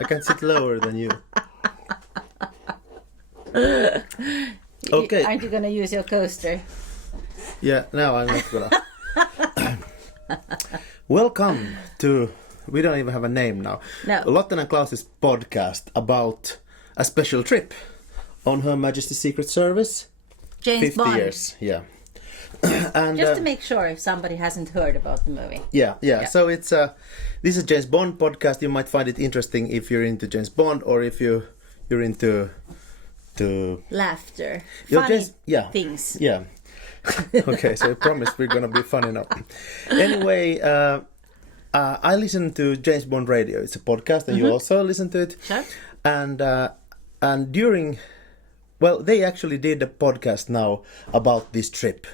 I can sit lower than you. Okay. Aren't you going to use your coaster? Yeah, no, I'm not gonna. Welcome to, we don't even have a name now. No. Lotten and Klaus's podcast about a special trip on Her Majesty's Secret Service. James 50 Bond. years, yeah. And, just to make sure if somebody hasn't heard about the movie. Yeah. So it's this is a James Bond podcast. You might find it interesting if you're into James Bond or if you're into laughter, funny things. Yeah. Okay, so I promise we're gonna be funny now. Anyway, I listen to James Bond Radio. It's a podcast, and you also listen to it. Sure. And during, well, they actually did a podcast now about this trip,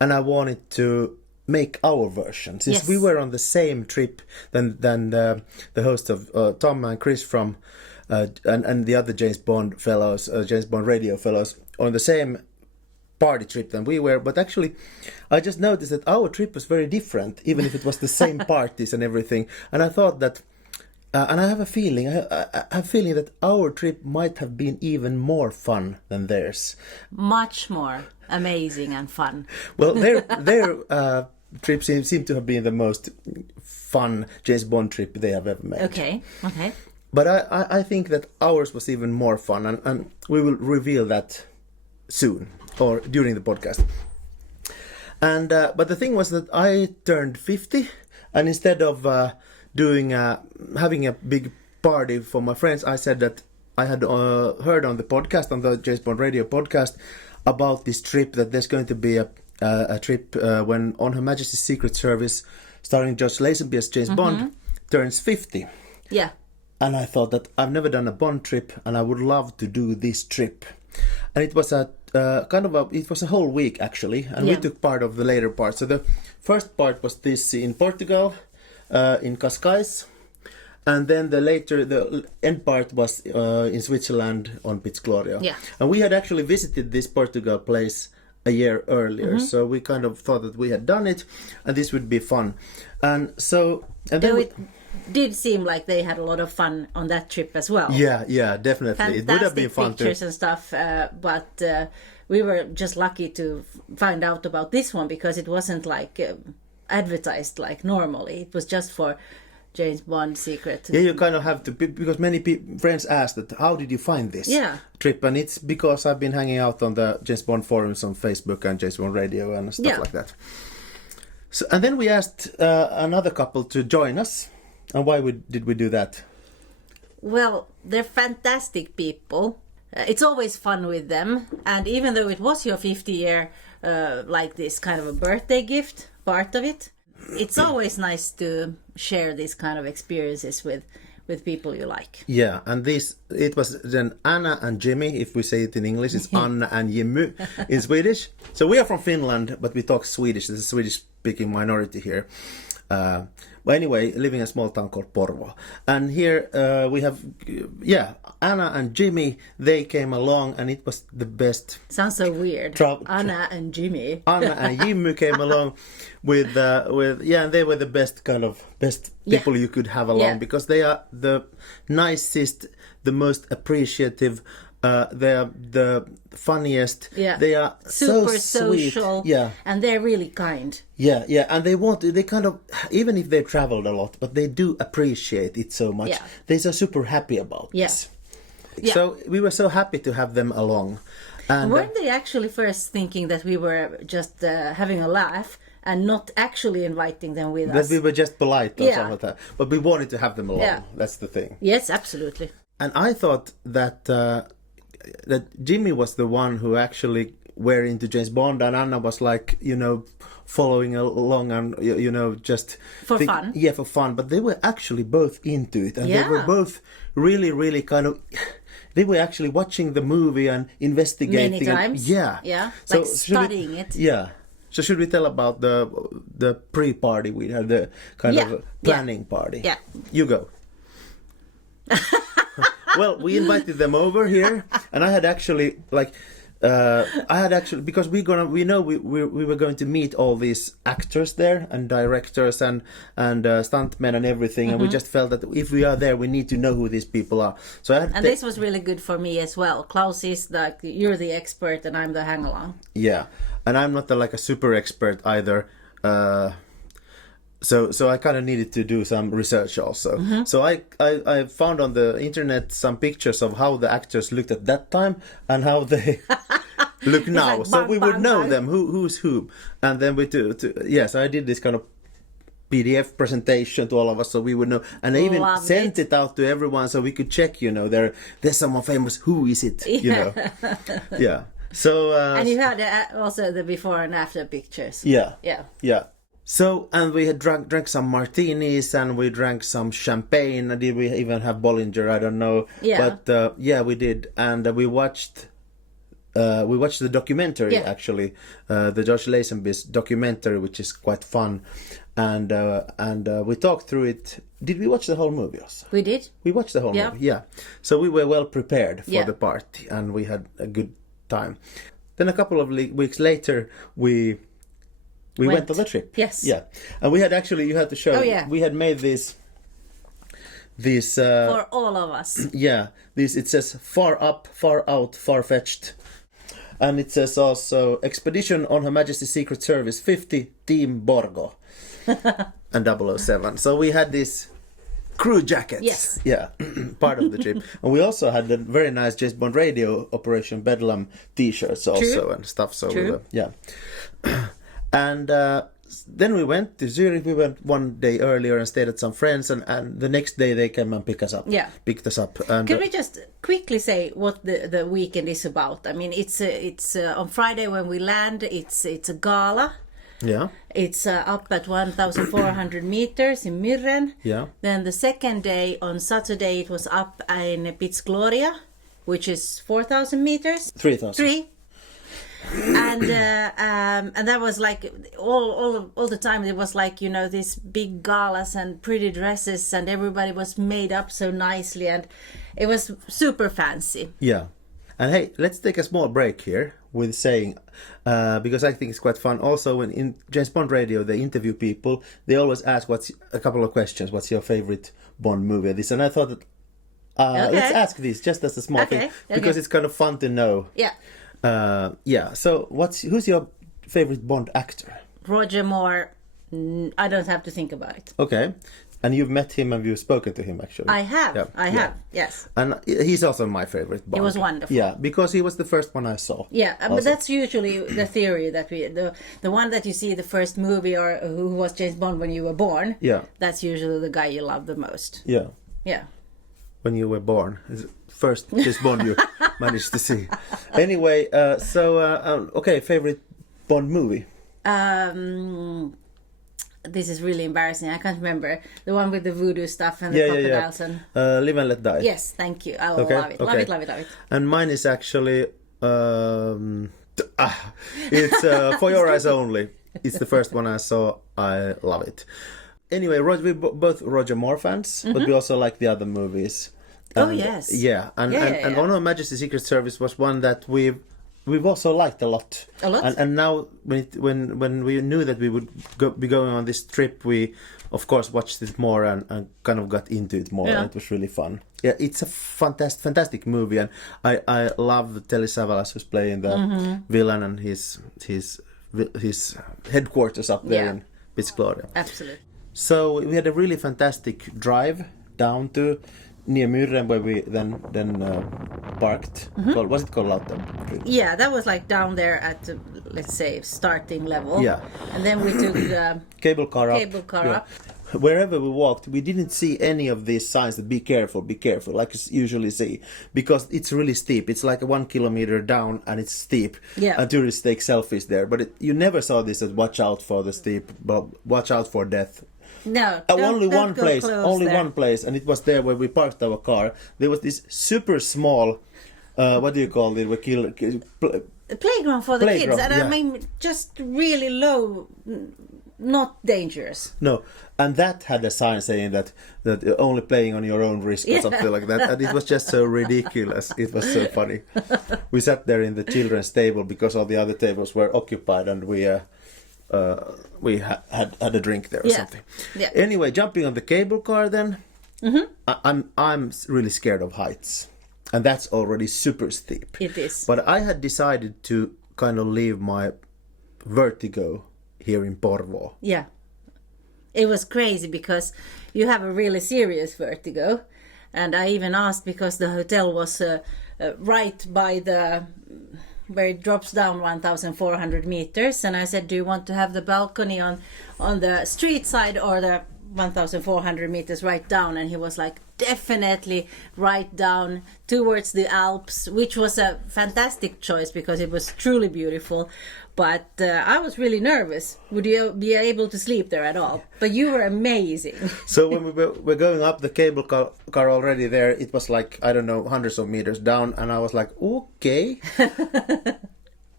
and I wanted to make our version since we were on the same trip than the host of Tom and Chris from and the other James Bond fellows, James Bond Radio fellows, on the same party trip than we were. But actually, I just noticed that our trip was very different, even if it was the same parties and everything. And I thought that, and I have a feeling, I have a feeling that our trip might have been even more fun than theirs. Much more amazing and fun. Well, their trip seemed to have been the most fun James Bond trip they have ever made. Okay. But I think that ours was even more fun, and we will reveal that soon or during the podcast. And but the thing was that I turned 50, and instead of having a big party for my friends, I said that I had heard on the podcast, on the James Bond Radio podcast, about this trip, that there's going to be a trip when On Her Majesty's Secret Service, starring George Lazenby as James Bond, turns 50. Yeah. And I thought that I've never done a Bond trip, and I would love to do this trip. And it was it was a whole week actually, and we took part of the later part. So the first part was this in Portugal, in Cascais, and then the end part was in Switzerland on Piz Gloria. Yeah. And we had actually visited this Portugal place a year earlier, so we kind of thought that we had done it, and this would be fun. And then it did seem like they had a lot of fun on that trip as well. Yeah, definitely. Fantastic, it would have been fun pictures too. and stuff, but we were just lucky to find out about this one because it wasn't like advertised like normally. It was just for James Bond Secret. Yeah, you kind of have to, because many friends asked that, how did you find this trip? And it's because I've been hanging out on the James Bond forums on Facebook and James Bond Radio and stuff like that. So, and then we asked another couple to join us. And why did we do that? Well, they're fantastic people. It's always fun with them. And even though it was your 50-year, like this kind of a birthday gift, part of it, it's always nice to share these kind of experiences with people you like. Yeah, and it was then Anna and Jimmy, if we say it in English, it's Anna and Jimmy in Swedish. So we are from Finland, but we talk Swedish. There's a Swedish-speaking minority here. But anyway, living in a small town called Porvoo. And here we have, Anna and Jimmy, they came along, and it was the best. Sounds so weird. Anna and Jimmy. Anna and Jimmy came along with and they were the best people you could have along, because they are the nicest, the most appreciative, they are the funniest. Yeah. They are super so sweet. Social. Yeah. And they're really kind. Yeah. And they kind of, even if they traveled a lot, but they do appreciate it so much. Yeah. They're so super happy about this. Yeah. So we were so happy to have them along. And weren't they actually first thinking that we were just having a laugh and not actually inviting them with us? That we were just polite or something like that. But we wanted to have them along. Yeah. That's the thing. Yes, absolutely. And I thought that Jimmy was the one who actually were into James Bond, and Anna was like, following along and, just... For fun. Yeah, for fun. But they were actually both into it. And they were both really, really kind of... They were actually watching the movie and investigating. Many times. Yeah. So studying it. Yeah. So should we tell about the pre-party we had, the kind of planning party? Yeah. You go. Well, we invited them over here, and I had actually, I had actually, because we were going to meet all these actors there and directors and stuntmen and everything, and we just felt that if we are there, we need to know who these people are. So this was really good for me as well. Klaus is you're the expert and I'm the hang along. Yeah, and I'm not like a super expert either. So I kind of needed to do some research also. So I found on the internet some pictures of how the actors looked at that time and how they look now. Like so bang, we would bang, know bang. them, who's who. And then I did this kind of PDF presentation to all of us so we would know. And I even sent it out to everyone so we could check, there's someone famous, who is it, Yeah. So and you had also the before and after pictures. Yeah. Yeah. Yeah. So, and we had drank some martinis and we drank some champagne. Did we even have Bollinger? I don't know. Yeah. But we did. And we watched the documentary, actually. The George Lazenby's documentary, which is quite fun. And we talked through it. Did we watch the whole movie also? We did. We watched the whole movie, yeah. So we were well prepared for the party and we had a good time. Then a couple of weeks later, we went on the trip. Yes. Yeah. And we had actually, you had to show, we had made these for all of us. Yeah. It says far up, far out, far fetched. And it says also Expedition on Her Majesty's Secret Service 50, Team Borgo. And 007. So we had these crew jackets. Yes. Yeah. Part of the trip. And we also had the very nice James Bond Radio Operation Bedlam t-shirts also and stuff. So we were, And then we went to Zurich. We went one day earlier and stayed at some friends, and the next day they came and picked us up. Picked us up. And can we just quickly say what the weekend is about? I mean, it's on Friday when we land. It's a gala. Yeah. It's up at 1,400 meters in Myrren. Yeah. Then the second day on Saturday it was up in Piz Gloria, which is 4,000 meters. 3,000. 3. And that was like all the time it was like these big galas and pretty dresses and everybody was made up so nicely and it was super fancy. Yeah. And hey, let's take a small break here with saying because I think it's quite fun. Also, when in James Bond Radio they interview people, they always ask a couple of questions. What's your favorite Bond movie? And I thought that let's ask this just as a small thing because it's kind of fun to know. Yeah. So who's your favorite Bond actor? Roger Moore. I don't have to think about it. Okay. And you've met him and you've spoken to him actually. I have. Yeah. I have. Yes. And he's also my favorite Bond. He was wonderful. Yeah, because he was the first one I saw. Yeah, but that's usually the theory that the one that you see the first movie or who was James Bond when you were born. Yeah. That's usually the guy you love the most. Yeah. Yeah. When you were born. First James Bond you managed to see. Anyway, okay, favorite Bond movie? This is really embarrassing. I can't remember. The one with the voodoo stuff and the crocodiles and... Live and Let Die. Yes, thank you. I love it. Love it, love it, love it. And mine is actually... it's For Your Eyes Only. It's the first one I saw. I love it. Anyway, we're both Roger Moore fans, but we also like the other movies. Oh yes. Yeah, and On Her Majesty's Secret Service was one that we've also liked a lot. A lot. And now when we knew that we would be going on this trip, we of course watched it more and kind of got into it more. And it was really fun. Yeah, it's a fantastic movie, and I love Telly Savalas who's playing the villain and his headquarters up there in Piz Gloria. Absolutely. So we had a really fantastic drive down to near Myrren where we then parked. Was it called Lauter? Yeah, that was like down there at let's say starting level. Yeah. And then we took the cable car up. Wherever we walked, we didn't see any of these signs that be careful, like you usually see, because it's really steep. It's like 1 kilometer down and it's steep. Yeah. And tourists take selfies there, but you never saw this as watch out for the steep, but watch out for death. No, only one place, and it was there where we parked our car. There was this super small, what do you call it? Playground for the kids, and I mean just really low not dangerous. No, and that had a sign saying that only playing on your own risk or something like that, and it was just so ridiculous. It was so funny. We sat there in the children's table because all the other tables were occupied, and we had a drink there or something. Yeah. Anyway, jumping on the cable car then. I'm really scared of heights, and that's already super steep. It is. But I had decided to kind of leave my vertigo here in Porvoo. Yeah. It was crazy because you have a really serious vertigo, and I even asked because the hotel was right by where it drops down 1,400 meters, and I said, do you want to have the balcony on the street side or the 1,400 meters right down? And he was like, definitely right down towards the Alps, which was a fantastic choice because it was truly beautiful. But I was really nervous. Would you be able to sleep there at all? But you were amazing. So when we were going up the cable car already there, it was like, I don't know, hundreds of meters down, and I was like, okay.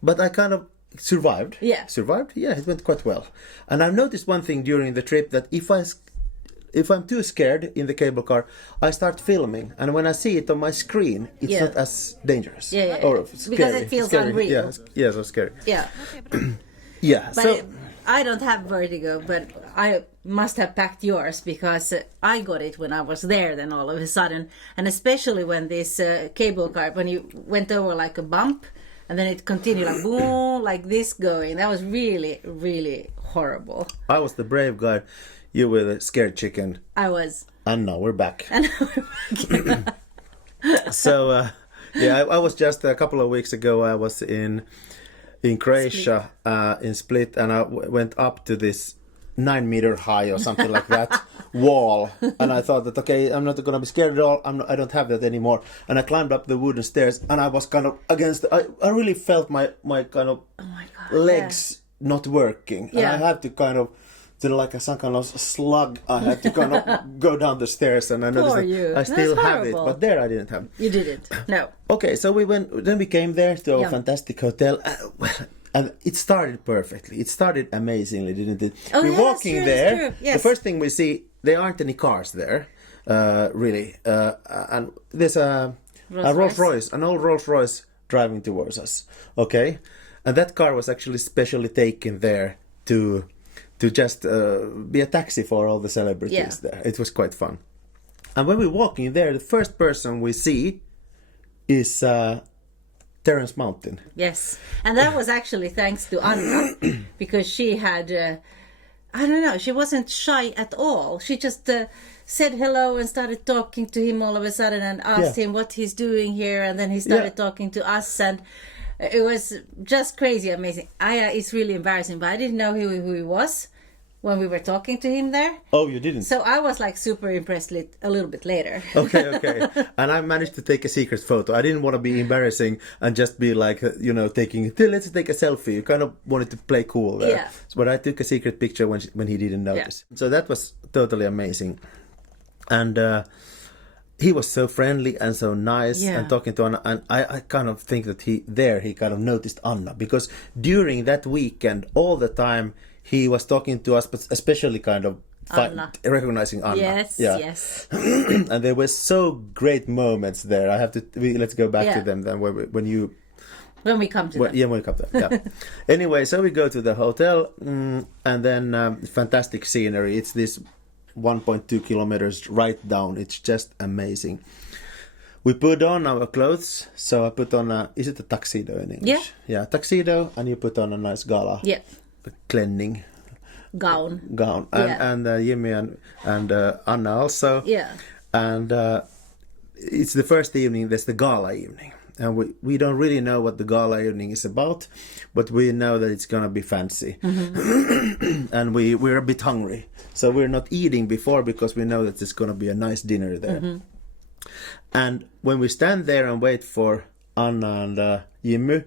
But I kind of survived. Yeah. Survived? Yeah, it went quite well. And I've noticed one thing during the trip, that if I'm too scared in the cable car, I start filming, and when I see it on my screen, it's not as dangerous. Yeah. Or scary. Because it feels scary. unreal. Yeah, so scary. Yeah. Yeah. But So I don't have vertigo, but I must have packed yours because I got it when I was there then all of a sudden. And especially when this cable car, when you went over like a bump and then it continued like boom, like this going. That was really, really horrible. I was the brave guy. You were the scared chicken. I was. And now we're back. And we're back. So, I was just a couple of weeks ago, I was in Croatia, in Split, and I went up to this 9-meter high or something like that wall, and I thought that, okay, I'm not going to be scared at all, I don't have that anymore, and I climbed up the wooden stairs, and I was kind of against, I really felt my kind of legs not working, and I had to kind of, like some kind of slug, I had to kind of go down the stairs, and I noticed that I still have it, but there I didn't have it. You didn't? No. Okay, so we came there to our fantastic hotel, and it started perfectly. It started amazingly, didn't it? Oh, we're yes, walking true, there. true. Yes. The first thing we see, there aren't any cars there, really, and there's a Rolls Royce, an old Rolls Royce driving towards us. Okay, and that car was actually specially taken there to just be a taxi for all the celebrities there. It was quite fun. And when we're walking there, the first person we see is Terence Mountain. Yes. And that was actually thanks to Anna, because she had, I don't know, she wasn't shy at all. She just said hello and started talking to him all of a sudden and asked him what he's doing here. And then he started talking to us, and it was just crazy, amazing. It's really embarrassing, but I didn't know who he was when we were talking to him there. Oh, you didn't? So I was like super impressed a little bit later. Okay. And I managed to take a secret photo. I didn't want to be embarrassing and just be like, let's take a selfie. You kind of wanted to play cool there. Yeah. But I took a secret picture when he didn't notice. Yeah. So that was totally amazing. And he was so friendly and so nice and talking to Anna, and I kind of think that he kind of noticed Anna, because during that weekend all the time he was talking to us, but especially kind of recognizing Anna. Yes. And there were so great moments there. Let's go back to them then when we come to them. Yeah, when we come to them. Yeah. Anyway, so we go to the hotel, and then fantastic scenery. It's this 1.2 kilometers right down. It's just amazing. We put on our clothes. So I put on is it a tuxedo in English? Yeah, tuxedo, and you put on a nice gala cleaning gown. And Jimmy and Anna also. Yeah. And it's the first evening. There's the gala evening, and we don't really know what the gala evening is about, but we know that it's gonna be fancy. And we're a bit hungry, so we're not eating before because we know that it's gonna be a nice dinner there. And when we stand there and wait for Anna and Jimmy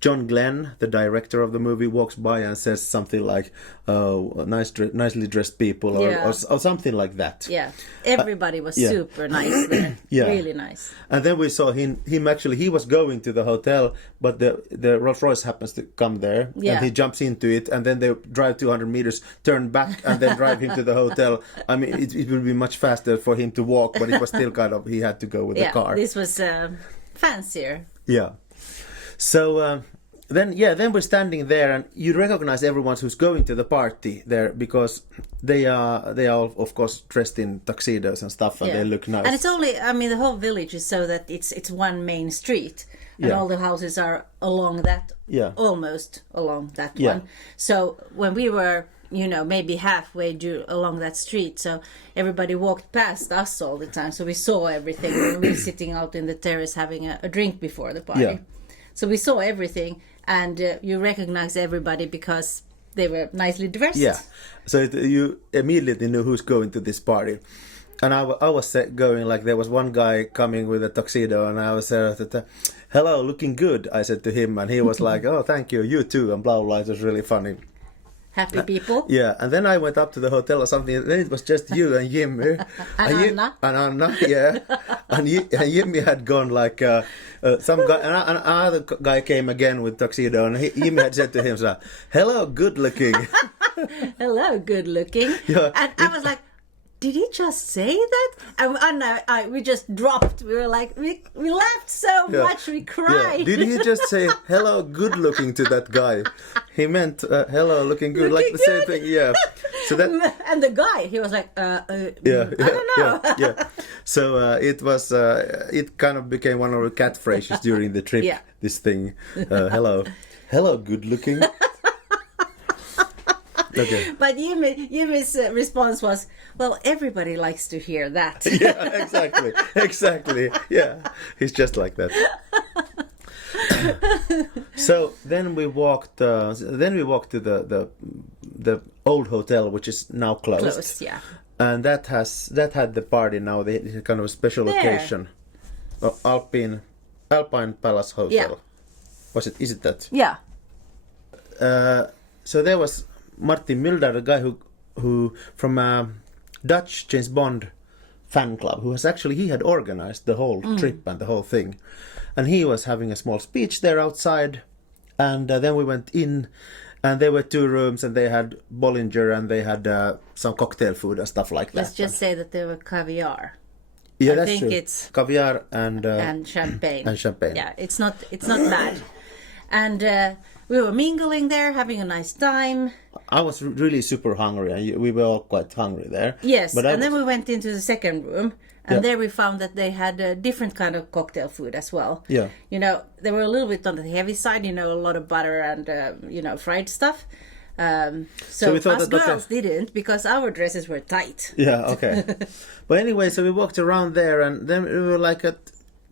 John Glenn, the director of the movie, walks by and says something like, "Oh, nicely dressed people," or something like that. Yeah, everybody was super nice there. Really nice. And then we saw him actually. He was going to the hotel, but the Rolls Royce happens to come there, and he jumps into it, and then they drive 200 meters, turn back, and then drive him to the hotel. I mean, it would be much faster for him to walk, but it was still kind of he had to go with the car. This was fancier. Yeah. So then we're standing there, and you recognize everyone who's going to the party there because they are all, of course, dressed in tuxedos and stuff, and they look nice. And it's only, I mean, the whole village is so that it's one main street, and all the houses are along that, almost along that one. So when we were, maybe halfway along that street, so everybody walked past us all the time, so we saw everything. We were sitting out in the terrace having a drink before the party. Yeah. So we saw everything, and you recognize everybody because they were nicely dressed. Yeah, so you immediately knew who's going to this party. And I was going like there was one guy coming with a tuxedo, and I was hello, looking good, I said to him, and he was like, oh, thank you, you too, and blah, blah, it was really funny. Happy people. Yeah, and then I went up to the hotel or something, and then it was just you and Jimmy. and Anna, yeah. and Jimmy had gone like, some guy, and another guy came again with tuxedo, and Jimmy had said to him, hello, good looking. Hello, good looking. Yeah, and I was like, did he just say that? And Anna, we just dropped. We were like, we laughed so much, we cried. Yeah. Did he just say, hello, good looking to that guy? He meant, hello, looking good, like the same thing, yeah. So that, and the guy, he was like, I don't know. Yeah. So it was, it kind of became one of the catchphrases during the trip, this thing, hello, good looking. Okay. But Jimmy's response was, well, everybody likes to hear that. Yeah, exactly. Yeah, he's just like that. So then we walked to the old hotel, which is now closed. Yeah. And that had the party now. They had kind of a special occasion. Alpine Palace Hotel. Yeah. Is it that? Yeah. So there was Martin Mulder, a guy who from a Dutch James Bond fan club, who he had organized the whole trip and the whole thing, and he was having a small speech there outside, and then we went in, and there were 2 rooms, and they had Bollinger, and they had some cocktail food and stuff like that. Let's just say that there were caviar. Yeah, I think it's caviar and champagne. And champagne. Yeah, it's not bad, and we were mingling there, having a nice time. I was really super hungry, and we were all quite hungry there. Yes, and then we went into the second room, and there we found that they had a different kind of cocktail food as well. Yeah. They were a little bit on the heavy side, a lot of butter and, fried stuff. So we thought us girls didn't, because our dresses were tight. Yeah, okay. But anyway, so we walked around there, and then we were like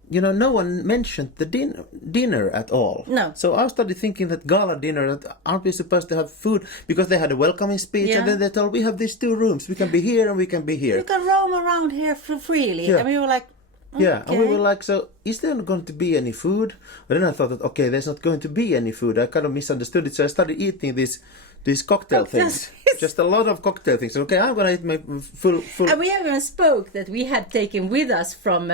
no one mentioned the dinner at all. No. So I started thinking that gala dinner, aren't we supposed to have food? Because they had a welcoming speech, and then they told, we have these 2 rooms. We can be here and we can be here. You can roam around here freely. Yeah. And we were like, okay. Yeah, and we were like, so is there not going to be any food? But then I thought that, okay, there's not going to be any food. I kind of misunderstood it. So I started eating these cocktail things. Just a lot of cocktail things. Okay, I'm going to eat my full... And we even spoke that we had taken with us from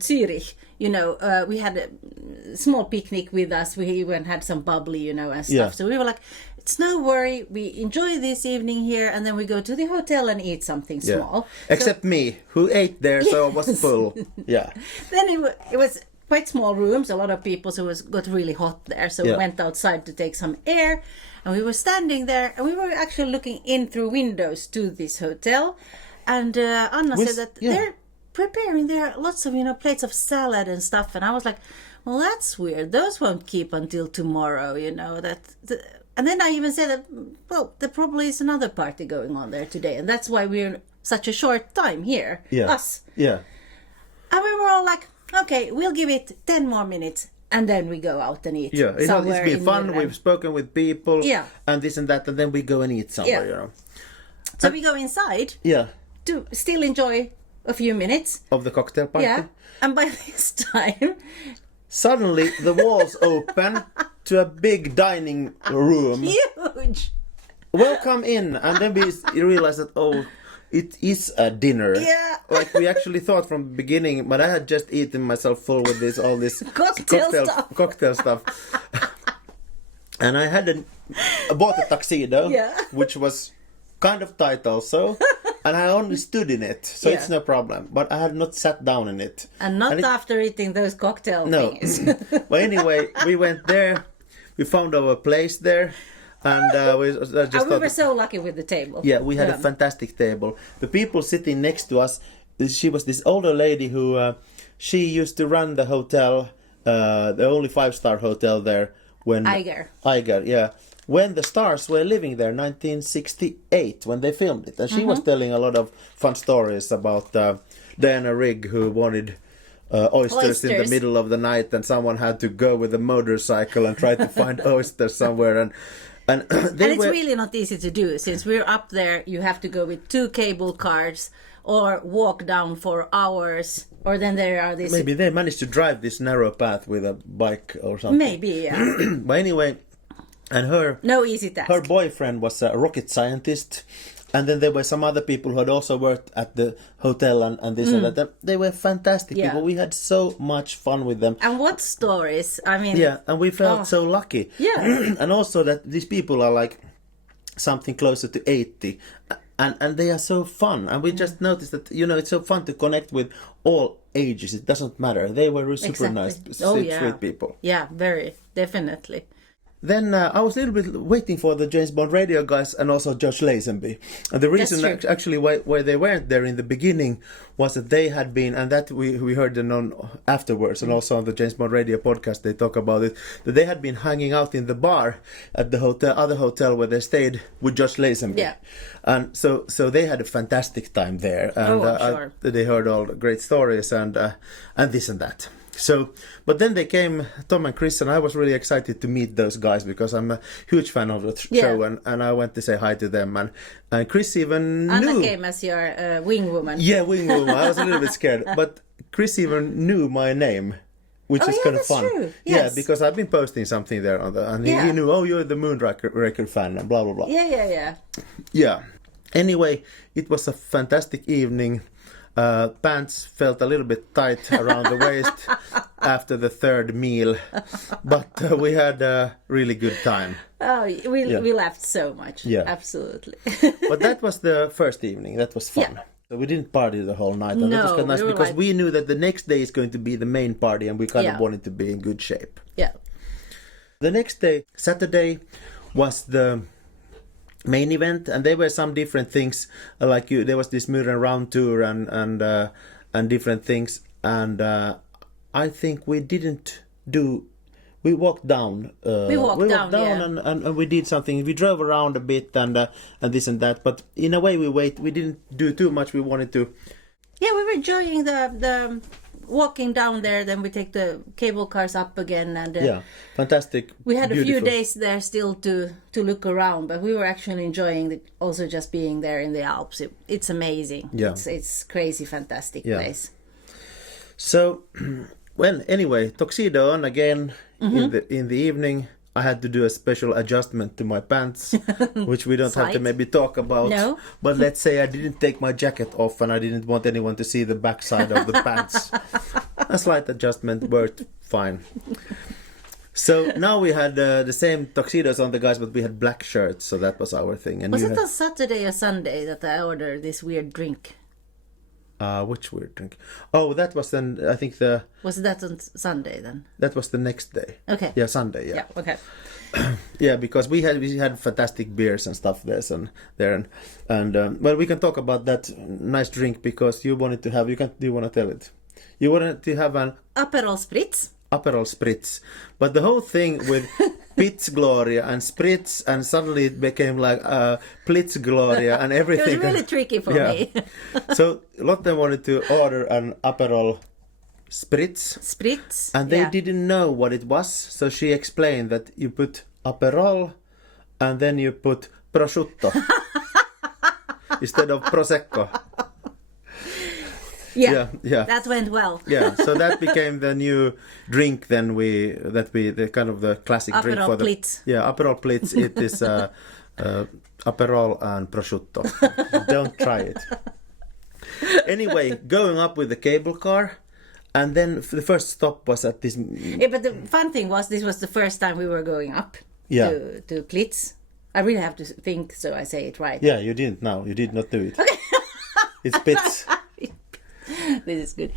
Zurich. We had a small picnic with us. We even had some bubbly, and stuff. Yeah. So we were like, it's no worry. We enjoy this evening here, and then we go to the hotel and eat something small. Except me, who ate there, so I was full. Yeah. Then it was quite small rooms, a lot of people, so it got really hot there. So we went outside to take some air, and we were standing there, and we were actually looking in through windows to this hotel. And Anna said that they're preparing there lots of plates of salad and stuff, and I was like, well, that's weird, those won't keep until tomorrow, and then I even said that, well, there probably is another party going on there today, and that's why we're such a short time here, us. Yeah. And we were all like, okay, we'll give it 10 more minutes, and then we go out and eat. Yeah, it's been fun, we've spoken with people, and this and that, and then we go and eat somewhere, So we go inside to still enjoy a few minutes of the cocktail party. Yeah, and by this time, suddenly the walls open to a big dining room. Huge. Welcome in. And then we realized that, it is a dinner. Yeah. Like we actually thought from the beginning, but I had just eaten myself full with all this cocktail stuff. And I had bought a tuxedo, which was kind of tight also, and I only stood in it, so it's no problem. But I had not sat down in it. And after eating those cocktail things. But anyway, we went there, we found our place there, and we were so lucky with the table. Yeah, we had a fantastic table. The people sitting next to us, she was this older lady who, she used to run the hotel, the only 5-star hotel there. When Eiger, yeah. When the stars were living there, 1968, when they filmed it. And she was telling a lot of fun stories about Diana Rigg, who wanted oysters in the middle of the night, and someone had to go with a motorcycle and try to find oysters somewhere. And it's really not easy to do. Since we're up there, you have to go with 2 cable cars or walk down for hours. Or then there are these... Maybe they managed to drive this narrow path with a bike or something. Maybe, yeah. But anyway, and her... No easy task. Her boyfriend was a rocket scientist. And then there were some other people who had also worked at the hotel and this and that. They were fantastic people. We had so much fun with them. And what stories? I mean... Yeah, and we felt so lucky. Yeah. And also that these people are like something closer to 80. And they are so fun. And we just noticed that, it's so fun to connect with all ages. It doesn't matter. They were super nice, sweet people. Yeah, very, definitely. Then I was a little bit waiting for the James Bond radio guys and also Judge Lazenby. And the reason actually why they weren't there in the beginning was that they had been, and that we heard them on afterwards, and also on the James Bond radio podcast they talk about it, that they had been hanging out in the bar at the other hotel where they stayed with Judge Lazenby. Yeah. And so they had a fantastic time there. And sure. They heard all the great stories and this and that. So, but then they came, Tom and Chris, and I was really excited to meet those guys because I'm a huge fan of the show, and I went to say hi to them. And Chris even Anna knew... came as your wing woman. Yeah, wing woman. I was a little bit scared. But Chris even knew my name, which is kind of fun. True. Yes. Yeah, because I've been posting something there, and he knew, you're the Moonraker fan, and blah, blah, blah. Yeah. Yeah. Anyway, it was a fantastic evening. Pants felt a little bit tight around the waist after the third meal, but we had a really good time. Oh, we laughed so much. Yeah. Absolutely. But that was the first evening. That was fun. Yeah. So we didn't party the whole night. And that was kind of nice because we knew that the next day is going to be the main party, and we kind of wanted to be in good shape. Yeah. The next day, Saturday, was the main event, and there were some different things there was this Muren round tour and different things, and I think we walked down and we did something. We drove around a bit and this and that, but in a way we didn't do too much. We wanted to we were enjoying the walking down there, then we take the cable cars up again, and fantastic. We had a few days there still to look around, but we were actually enjoying also just being there in the Alps. It's amazing. Yeah. It's crazy, fantastic place. So, well, anyway, tuxedo on again in the evening. I had to do a special adjustment to my pants, which we don't have to maybe talk about. No. But let's say I didn't take my jacket off and I didn't want anyone to see the backside of the pants. A slight adjustment worked fine. So now we had the same tuxedos on the guys, but we had black shirts, so that was our thing. And was it on Saturday or Sunday that I ordered this weird drink? Which weird drink? Oh, that was then, I think Was that on Sunday then? That was the next day. Okay. Yeah, Sunday, yeah. Yeah, okay. Yeah, because we had fantastic beers and stuff there, and well, we can talk about that nice drink because you wanted to have, do you want to tell it? You wanted to have an... Aperol Spritz. But the whole thing with Piz Gloria and Spritz, and suddenly it became like Piz Gloria and everything. It was really tricky for me. So Lotte wanted to order an Aperol Spritz. And they didn't know what it was, so she explained that you put Aperol and then you put prosciutto instead of Prosecco. Yeah, yeah. That went well. Yeah, so that became the new drink. Then the kind of the classic drink for the Plitz. Aperol Plitz. It is Aperol and prosciutto. Don't try it. Anyway, going up with the cable car, and then the first stop was at this. Yeah, but the fun thing was this was the first time we were going up to Plitz. I really have to think so I say it right. Yeah, you didn't now. You did not do it. Okay. It's Piz. This is good.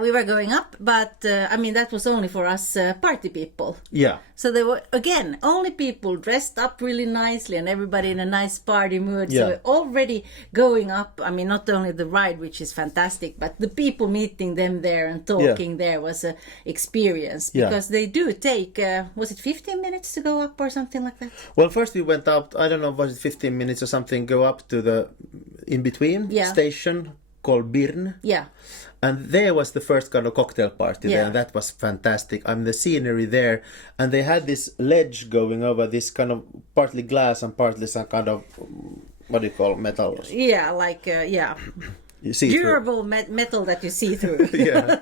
We were going up, but I mean that was only for us party people. Yeah. So there were again only people dressed up really nicely and everybody in a nice party mood. Yeah. So we're already going up. I mean, not only the ride, which is fantastic, but the people meeting them there and talking there was an experience because they do take. Was it 15 minutes to go up or something like that? Well, first we went up. I don't know, was it 15 minutes or something? Go up to the in between station called Birn. Yeah. And there was the first kind of cocktail party there, and that was fantastic. I mean, the scenery there, and they had this ledge going over this kind of partly glass and partly some kind of, what do you call metal? Yeah, like, You see durable metal that you see through. Yeah.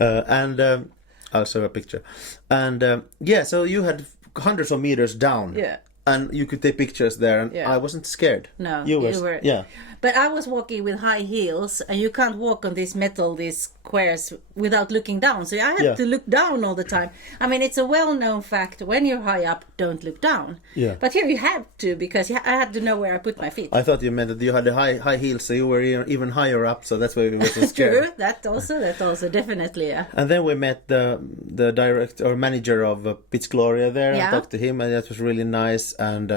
And I'll show a picture. And so you had hundreds of meters down. Yeah. And you could take pictures there, and I wasn't scared. No, you were. Yeah. But I was walking with high heels, and you can't walk on these squares without looking down. So I had to look down all the time. I mean, it's a well-known fact: when you're high up, don't look down. Yeah. But here you have to, because I had to know where I put my feet. I thought you meant that you had the high heels, so you were even higher up. So that's why we were so scared. True. That also definitely. Yeah. And then we met the director or manager of Piz Gloria there, and talked to him, and that was really nice, and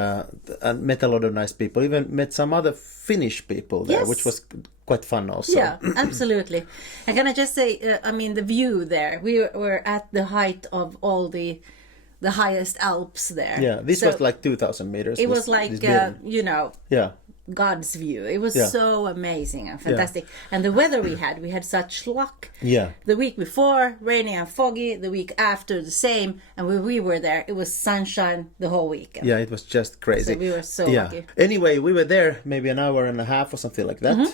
met a lot of nice people. Even met some other Finnish people there, which was quite fun also. Yeah, absolutely. And can I just say, I mean, the view there, we were at the height of all the highest Alps there. Yeah, this was like 2,000 meters. It was like, God's view. It was so amazing and fantastic. And the weather we had such luck. Yeah. The week before, rainy and foggy. The week after, the same. And when we were there, it was sunshine the whole weekend. Yeah, it was just crazy. So we were so lucky. Anyway, we were there maybe an hour and a half or something like that. Mm-hmm.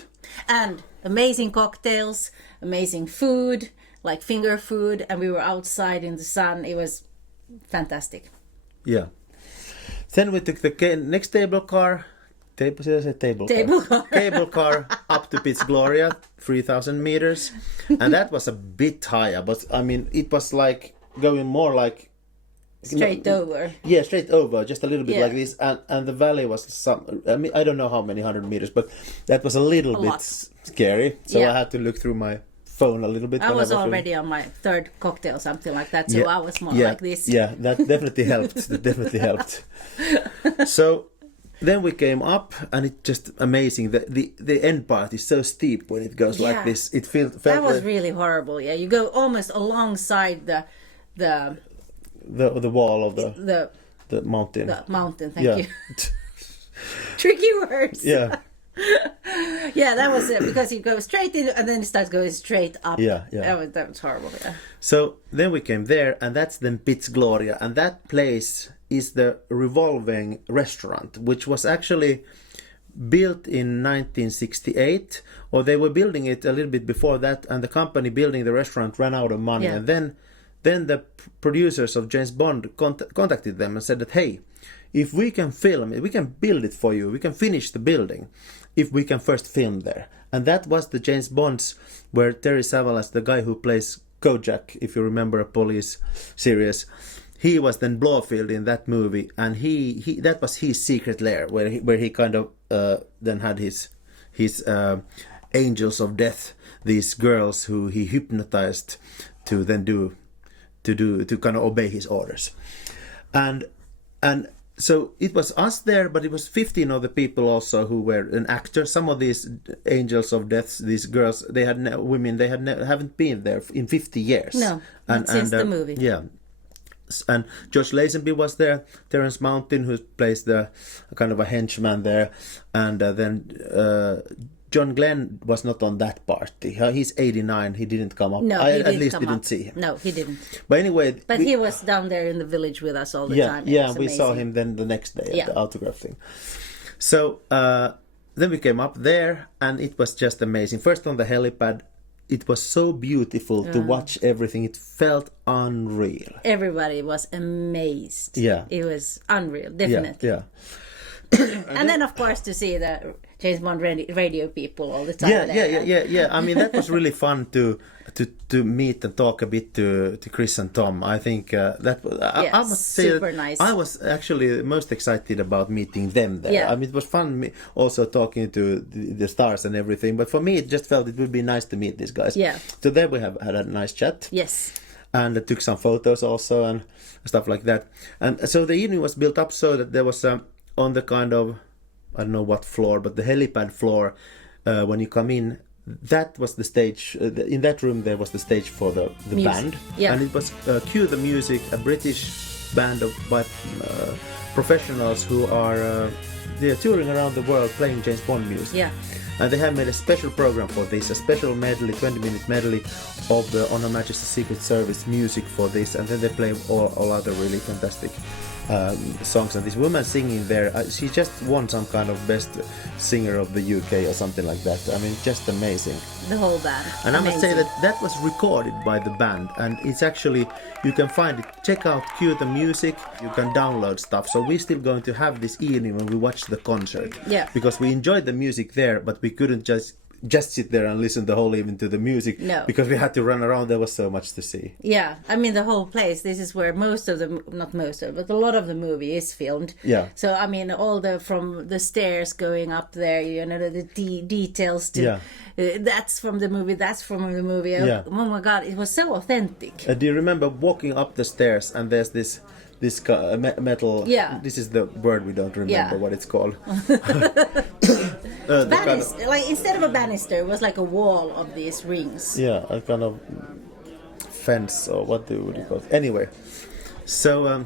And amazing cocktails, amazing food, like finger food. And we were outside in the sun. It was fantastic. Yeah. Then we took the next cable car up to Piz Gloria, 3,000 meters, and that was a bit higher. But I mean, it was like going more like straight over. Yeah, straight over, just a little bit like this, and the valley was some. I mean, I don't know how many 100 meters, but that was a little bit scary. So I had to look through my phone a little bit. I was already on my third cocktail, something like that, so I was more like this. Yeah, that definitely helped. That definitely helped. So then we came up, and it's just amazing. The end part is so steep when it goes like this. It felt that was really horrible. Yeah, you go almost alongside the wall of the mountain. The mountain. Thank you. Tricky words. Yeah. Yeah, that was it, because you go straight in and then it starts going straight up. Yeah. That was horrible. Yeah. So then we came there, and that's then Piz Gloria, and that place is the revolving restaurant, which was actually built in 1968, or they were building it a little bit before that, and the company building the restaurant ran out of money, and then the producers of James Bond contacted them and said that, hey, if we can film it, we can build it for you, we can finish the building if we can first film there. And that was the James Bonds, where Terry Savalas, the guy who plays Kojak, if you remember a police series, he was then Blofeld in that movie, and he that was his secret lair, where he kind of then had his angels of death, these girls who he hypnotized to then to kind of obey his orders, and so it was us there, but it was 15 other people also who were an actor. Some of these angels of death, these girls, they haven't been there in 50 years. No, since the movie. Yeah. And Josh Lazenby was there, Terence Mountain, who plays the kind of a henchman there, and then John Glenn was not on that party. He's 89. He didn't come up. No, I at least didn't see him. No, he didn't. But anyway, he was down there in the village with us all the time. Yeah, we saw him then the next day at the autograph thing. So then we came up there, and it was just amazing. First on the helipad, it was so beautiful to watch everything. It felt unreal. Everybody was amazed. Yeah. It was unreal, definitely. Yeah. And then, of course, to see the James Bond radio people all the time. Yeah. I mean, that was really fun to meet and talk a bit to Chris and Tom. I think that was, I must say super that nice. I was actually most excited about meeting them there. Yeah. I mean, it was fun also talking to the stars and everything. But for me, it just felt it would be nice to meet these guys. Yeah. So there we had a nice chat. Yes. And I took some photos also and stuff like that. And so the evening was built up so that there was on the kind of, I don't know what floor, but the helipad floor, when you come in, that was the stage. In that room there was the stage for the band. Yeah. And it was Cue the Music, a British band by professionals who are they're touring around the world playing James Bond music. Yeah. And they have made a special program for this, a special medley, 20-minute medley of the On Her Majesty's Secret Service music for this, and then they play all other really fantastic songs. And this woman singing there, she just won some kind of best singer of the UK or something like that. I mean, just amazing. The whole band. And amazing. I must say that was recorded by the band, and it's actually, you can find it, check out Cue the Music, you can download stuff. So we're still going to have this evening when we watch the concert. Yeah. Because we enjoyed the music there, but we couldn't just sit there and listen the whole evening to the music. No. Because we had to run around, there was so much to see. Yeah, I mean the whole place. This is where but a lot of the movie is filmed. Yeah. So I mean, from the stairs going up there, you know, the details to. Yeah. That's from the movie. That's from the movie. Yeah. Oh my God, it was so authentic. Do you remember walking up the stairs and there's this metal? Yeah. This is the word we don't remember what it's called. Like instead of a banister, it was like a wall of these rings. Yeah, a kind of fence, or what would you call it? Anyway, so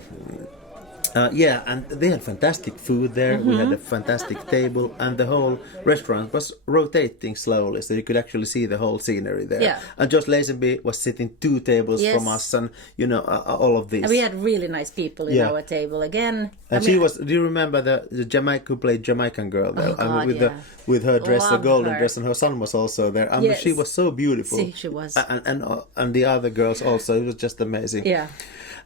and they had fantastic food there. We had a fantastic table, and the whole restaurant was rotating slowly, so you could actually see the whole scenery there. Yeah. And Josh Lazenby was sitting 2 tables from us, and all of this. And we had really nice people in our table again. And she was. Do you remember the Jamaica who played Jamaican girl there? Oh God, with her dress, the Love golden her. dress, and her son was also there. I mean, she was so beautiful. She was. And the other girls also. It was just amazing. Yeah.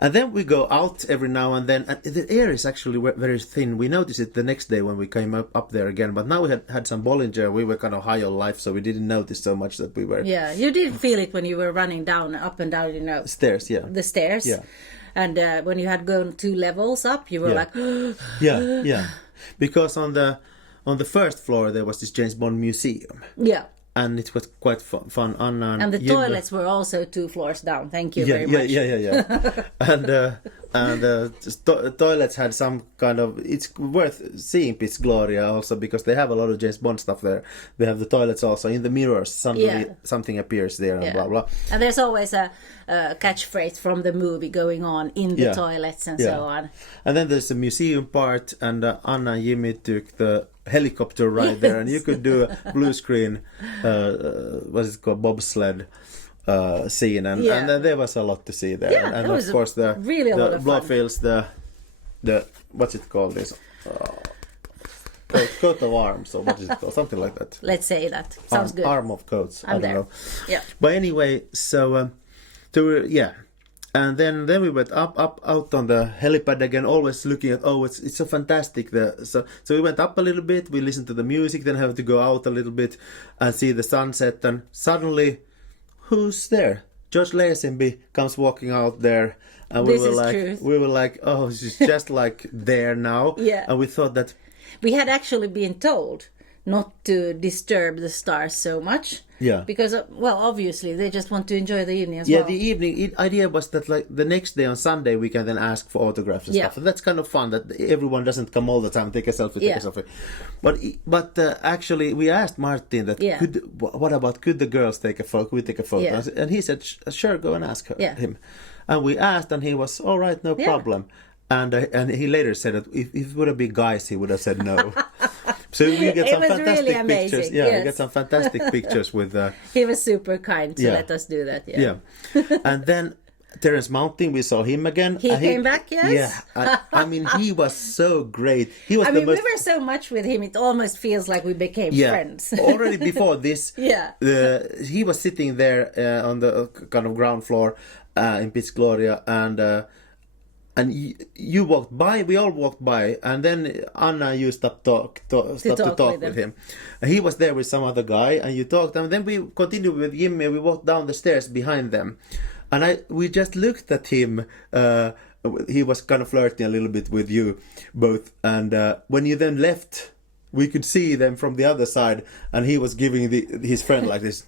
And then we go out every now and then, and the air is actually very thin. We noticed it the next day when we came up there again. But now we had some Bollinger. We were kind of high on life, so we didn't notice so much that we were. Yeah, you did feel it when you were running up and down, you know. Stairs, yeah. The stairs. Yeah. And when you had gone 2 levels up, you were like. yeah. Because on the first floor there was this James Bond museum. Yeah. And it was quite fun. Anna and the toilets were also 2 floors down. Thank you very much. Yeah. and the toilets had some kind of. It's worth seeing Piz Gloria also because they have a lot of James Bond stuff there. They have the toilets also in the mirrors. Suddenly something appears there and blah blah. And there's always a catchphrase from the movie going on in the toilets and so on. And then there's the museum part, and Anna and Jimmy took the helicopter ride there, and you could do a blue screen what's it called, bobsled scene, and then there was a lot to see there, and of course the Blowfields, the what's it called, this coat of arms, or what is it called, something like that. Let's say that sounds good. Arm of coats. I don't know. Yeah. But anyway, so and then we went up out on the helipad again, always looking at, it's so fantastic there. So we went up a little bit, we listened to the music, then have to go out a little bit and see the sunset, and suddenly, who's there? Josh Lazenby comes walking out there, and we were like, oh, she's just like there now. Yeah. And we thought that we had actually been told not to disturb the stars so much. Yeah. Because, obviously, they just want to enjoy the evening as well. Yeah, the evening idea was that, like, the next day on Sunday we can then ask for autographs and stuff. And that's kind of fun that everyone doesn't come all the time, take a selfie. But actually, we asked Martin that could the girls take a photo? Could we take a photo? Yeah. And he said, sure, go and ask him. And we asked, and he was, all right, no problem. And he later said that if it would have been guys, he would have said no. So we get some fantastic really pictures. Yeah, we get some fantastic pictures with. He was super kind to let us do that. Yeah. And then Terence Mountain, we saw him again. He came back, yes. Yeah, I mean, he was so great. He was we were so much with him, it almost feels like we became friends. Already before this, yeah. He was sitting there on the kind of ground floor in Piz Gloria, and you walked by, we all walked by, and then Anna and you stopped to talk with him. And he was there with some other guy, and you talked, and then we continued with Jimmy, and we walked down the stairs behind them. And we just looked at him, he was kind of flirting a little bit with you both, and when you then left, we could see them from the other side, and he was giving his friend like this.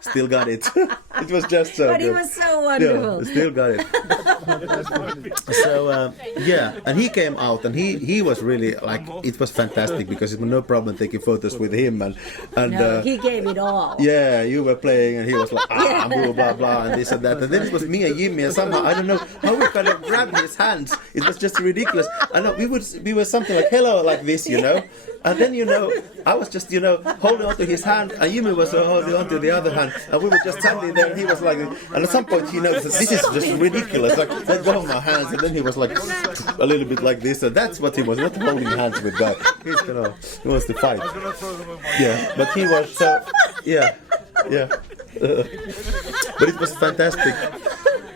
Still got it. It was just so But good. he was so wonderful. Yeah, still got it. So and he came out, and he was really like, it was fantastic because it was no problem taking photos with him, and no, he gave it all. Yeah, you were playing, and he was like blah blah blah and this and that, and then it was me and Jimmy, and somehow I don't know how we kind of grabbed his hands. It was just ridiculous. I know we were something like hello like this, and then I was just holding onto his hand, and Jimmy was holding onto the other hand, and we were just standing there, and he was like, and at some point he noticed this is just ridiculous, like let go of my hands, and then he was like a little bit like this, and that's what he was, not holding hands with God. He wants to fight. Yeah, but he was so but it was fantastic.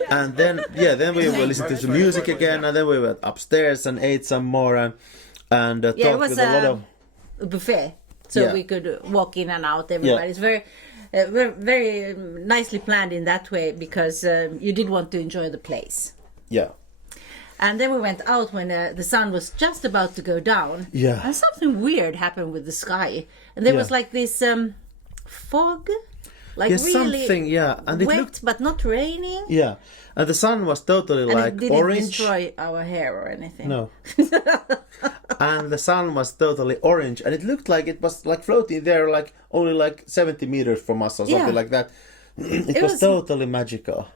And then we were listening to some music again, and then we went upstairs and ate some more, and talked with a lot of buffet, so we could walk in and out. Everybody's very very nicely planned in that way, because you did want to enjoy the place. Yeah. And then we went out when the sun was just about to go down. Yeah. And something weird happened with the sky, and there was like this fog, like really something, and wet but not raining. Yeah, and the sun was totally and like it didn't orange. destroy our hair or anything. No. And the sun was totally orange, and it looked like it was like floating there, like only like 70 meters from us or something like that. It was totally magical.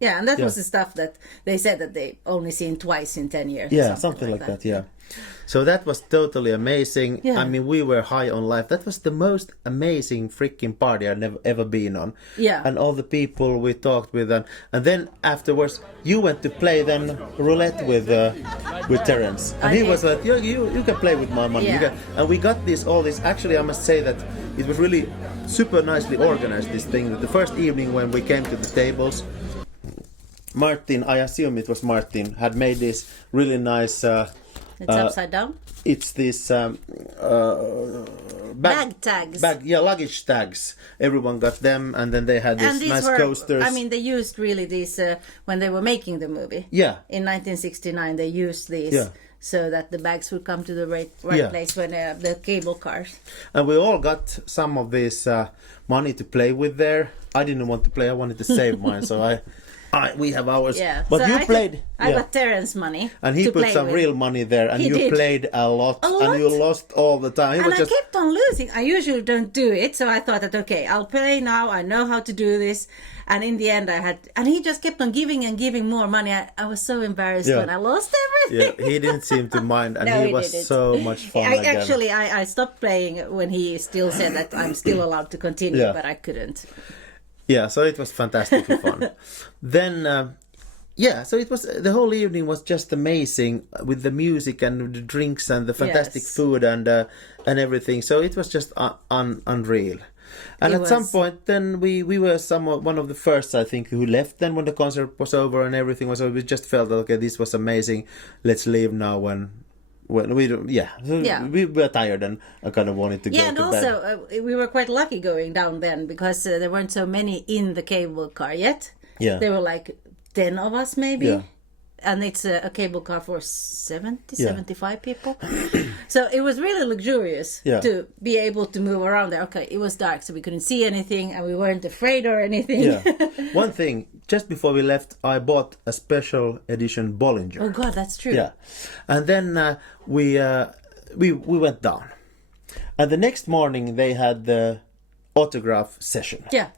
Yeah, and that was the stuff that they said that they only seen twice in 10 years. Yeah, something like that. Yeah. So that was totally amazing. Yeah. I mean, we were high on life. That was the most amazing freaking party I've ever been on. Yeah. And all the people we talked with, and then afterwards you went to play then roulette with Terence, and he was like, you can play with my money. Yeah. And we got all this. Actually, I must say that it was really super nicely organized. This thing. The first evening when we came to the tables, Martin, I assume it was Martin, had made this really nice. It's upside down. It's this bag tags. Luggage tags. Everyone got them, and then they had these nice coasters. I mean, they used really these when they were making the movie. Yeah. In 1969, they used these so that the bags would come to the right place when the cable cars. And we all got some of this money to play with there. I didn't want to play. I wanted to save mine, so we have ours. Yeah. But so you played. I got Terence money. And he put some real money there, and you played a lot, and you lost all the time. And I kept on losing. I usually don't do it, so I thought that, okay, I'll play now. I know how to do this. And in the end, and he just kept on giving and giving more money. I was so embarrassed when I lost everything. Yeah, he didn't seem to mind, and he was so much fun again. Actually, I stopped playing when he still said that I'm still allowed to continue, but I couldn't. Yeah, so it was fantastically fun. Then, so it was, the whole evening was just amazing with the music and the drinks and the fantastic food and everything. So it was just unreal. And at some point, then we were one of the first, I think, who left then when the concert was over and everything was over. We just felt that, okay, this was amazing. Let's leave now when we were tired and I kind of wanted to go to bed. Yeah, and also we were quite lucky going down then because there weren't so many in the cable car yet. Yeah. There were like 10 of us maybe. Yeah. And it's a cable car for 75 people. So it was really luxurious to be able to move around there. Okay, it was dark, so we couldn't see anything, and we weren't afraid or anything. Yeah. One thing, just before we left, I bought a special edition Bollinger. Oh God, that's true. Yeah. And then we went down. And the next morning they had the autograph session. Yeah.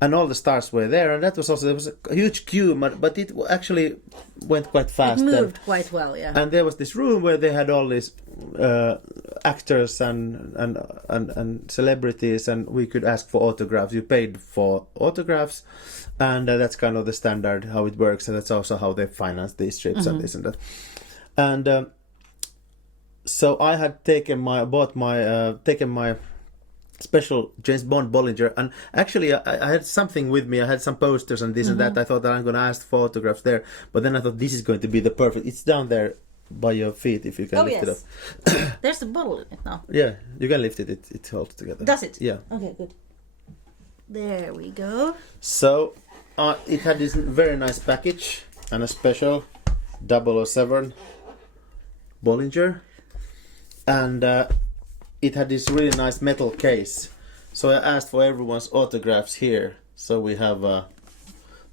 and all the stars were there, and that was also, there was a huge queue, but it actually went quite fast. It moved quite well, yeah. And there was this room where they had all these actors and celebrities, and we could ask for autographs. You paid for autographs, and that's kind of the standard how it works, and that's also how they finance these trips and this and that. And so I had taken my special James Bond Bollinger, and actually I had something with me. I had some posters and this and that. I thought that I'm going to ask for autographs there, but then I thought this is going to be the perfect. It's down there by your feet if you can lift it up. There's a bottle in it now. Yeah, you can lift it. It holds together. Does it? Yeah. Okay, good. There we go. So it had this very nice package and a special 007 Bollinger, and it had this really nice metal case. So I asked for everyone's autographs here. So we have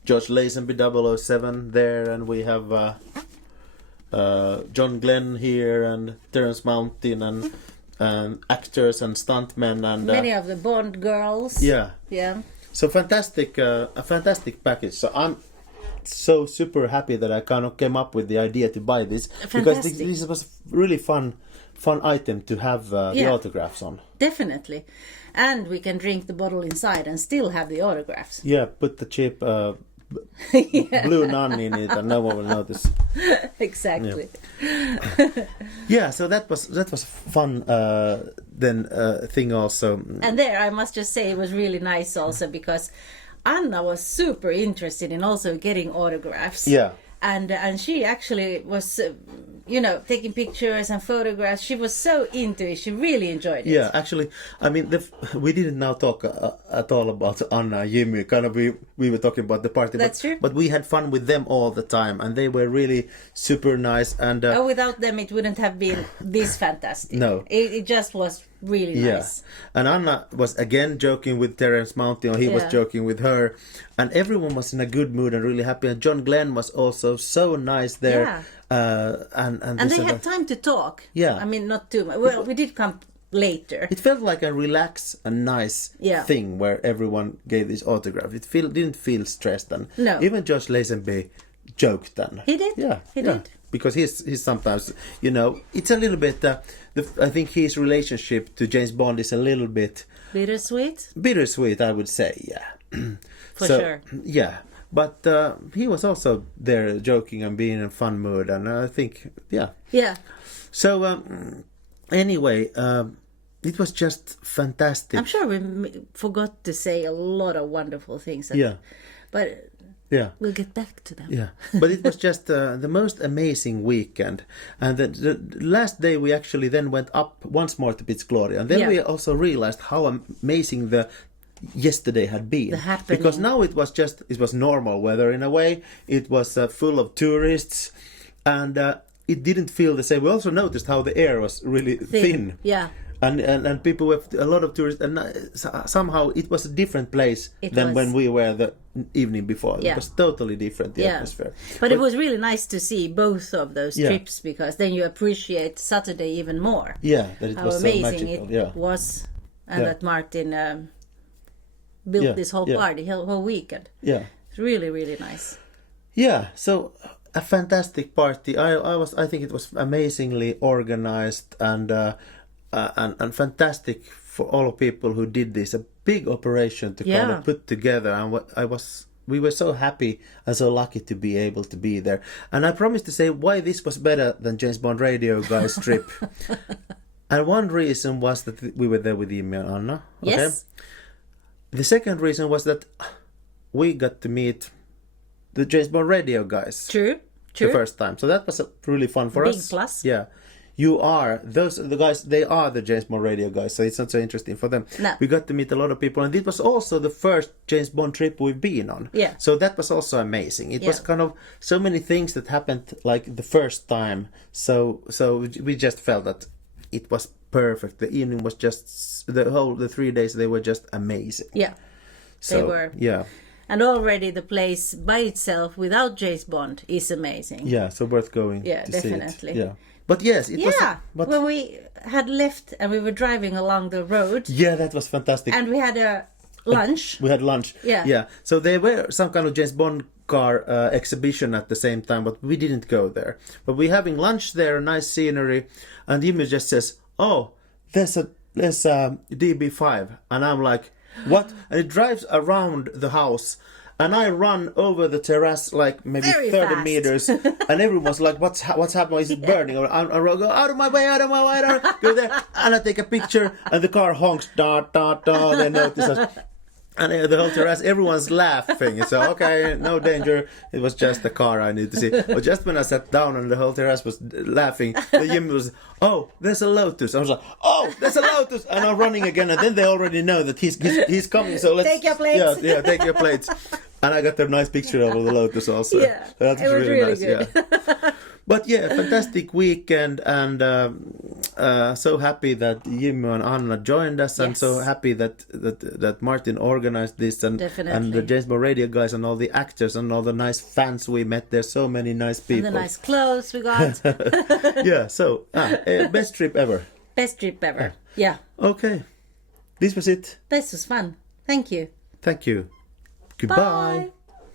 George Lazenby 007 there, and we have John Glenn here, and Terence Mountain, and actors and stuntmen, and many of the Bond girls. Yeah. So a fantastic package. So I'm so super happy that I kind of came up with the idea to buy this, because this was a really fun item to have the autographs on. Definitely. And we can drink the bottle inside and still have the autographs. Yeah, put the cheap blue nun in it and no one will notice. Exactly. Yeah, so that was fun thing also. And there I must just say it was really nice also because Anna was super interested in also getting autographs. Yeah. And she actually was, taking pictures and photographs. She was so into it. She really enjoyed it. Yeah, actually, I mean, we didn't now talk at all about Anna and Jimmy. Kind of, we were talking about the party. That's true. But we had fun with them all the time, and they were really super nice. And without them, it wouldn't have been this fantastic. No, it just was really nice. And Anna was again joking with Terence Mountain, or he was joking with her, and everyone was in a good mood and really happy. And John Glenn was also so nice there. Yeah. And they had time to talk. Yeah. I mean, not too much. Well, we did come later. It felt like a relaxed and nice thing where everyone gave this autograph. It didn't feel stressed, and even George Lazenby joked then. He did. Yeah, he did. Because he's sometimes, it's a little bit. I think his relationship to James Bond is a little bit bittersweet. Bittersweet, I would say. Yeah. For sure. Yeah. But he was also there joking and being in a fun mood, and I think, yeah. So anyway, it was just fantastic. I'm sure we forgot to say a lot of wonderful things. But we'll get back to them. Yeah, but it was just the most amazing weekend. And the last day we actually then went up once more to Piz Gloria, and then we also realized how amazing the yesterday had been, because now it was normal weather in a way. It was full of tourists, and it didn't feel the same. We also noticed how the air was really thin. And people were a lot of tourists, and somehow it was a different place than when we were the evening before. It was totally different, the atmosphere. But it was really nice to see both of those trips, because then you appreciate Saturday even more. Yeah, that it was amazing so magical. It was, and that Martin built this whole party, whole weekend. Yeah, it's really, really nice. Yeah, so a fantastic party. I think it was amazingly organized and fantastic for all people who did this. A big operation to kind of put together, and we were so happy and so lucky to be able to be there. And I promised to say why this was better than James Bond Radio Guys trip. And one reason was that we were there with Jimmy and Anna. Okay? Yes. The second reason was that we got to meet the James Bond Radio guys. True. The first time. So that was really fun for us. Big plus. Yeah. The guys, they are the James Bond Radio guys, so it's not so interesting for them. No. We got to meet a lot of people, and it was also the first James Bond trip we've been on. Yeah. So that was also amazing. It was kind of so many things that happened like the first time. So we just felt that it was perfect. The evening was just the 3 days, they were just amazing. Yeah. So, they were. Yeah. And already the place by itself without James Bond is amazing. Yeah, so worth going to definitely. see it. Yeah. But yes, it was... When we had left and we were driving along the road... Yeah, that was fantastic. And we had a lunch. We had lunch. Yeah. So there were some kind of James Bond car exhibition at the same time, but we didn't go there. But we're having lunch there, nice scenery, and Jimmy just says, "Oh, there's a DB5," and I'm like, "What?" And it drives around the house. And I run over the terrace like maybe Very 30 fast. meters, and everyone's like, "What's happening? Is it burning?" Or I go, "Out of my way! Out of my way!" Go there, and I take a picture, and the car honks, da da da. They notice us, and the whole terrace, everyone's laughing. So okay, no danger. It was just the car I need to see. But just when I sat down, and the whole terrace was laughing, the Jimmy was, "Oh, there's a Lotus." I was like, "Oh, there's a Lotus," and I'm running again, and then they already know that he's coming. So let's Take your plates. Yeah, take your plates. And I got a nice picture of the Lotus also. Yeah, That's it was really nice. good. Yeah. But yeah, fantastic weekend, and so happy that Jimmy and Anna joined us, and so happy that Martin organized this, and the James Bond Radio guys, and all the actors, and all the nice fans we met. There's so many nice people. And the nice clothes we got. Yeah, so best trip ever. Best trip ever. Yeah. Okay, this was it. This was fun. Thank you. Thank you. Goodbye. Bye.